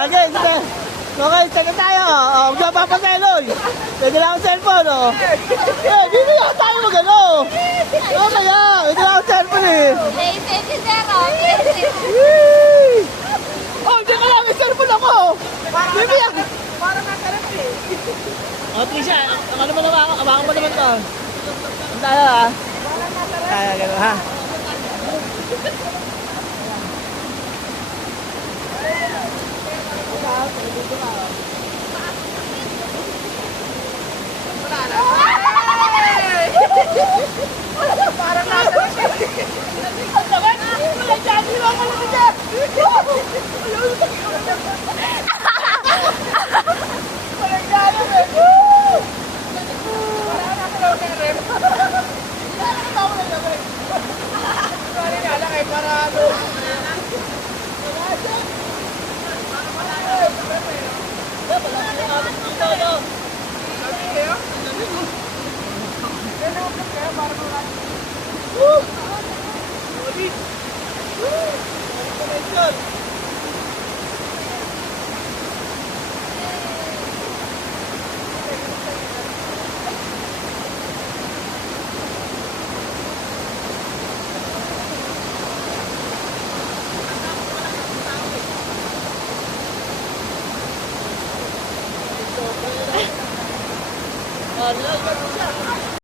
Okay, sige. Okay, sige tayo. Huwag na papateloy. Pwede lang ang cellphone, oh. Bibigyan tayo mag ano. Kaya, pwede lang ang cellphone eh. Oh, hindi ka lang, may cellphone ako. Bibigyan. Parang nakarap eh. Oh, Trisha, ano ba naman? Abangan mo naman to. Ang tayo, ha? Kaya, gano'n, ha? Parang nakarap eh. Ang naman! Wala dyan! Hindi mo ako lang dyan! Walang gano'n, eh! Parang nakarap eh, Rem. Nakakatawa lang naman. Sorry na lang eh, para ano. Sabi kayo? Nalulog kayo, parang wala. Oh,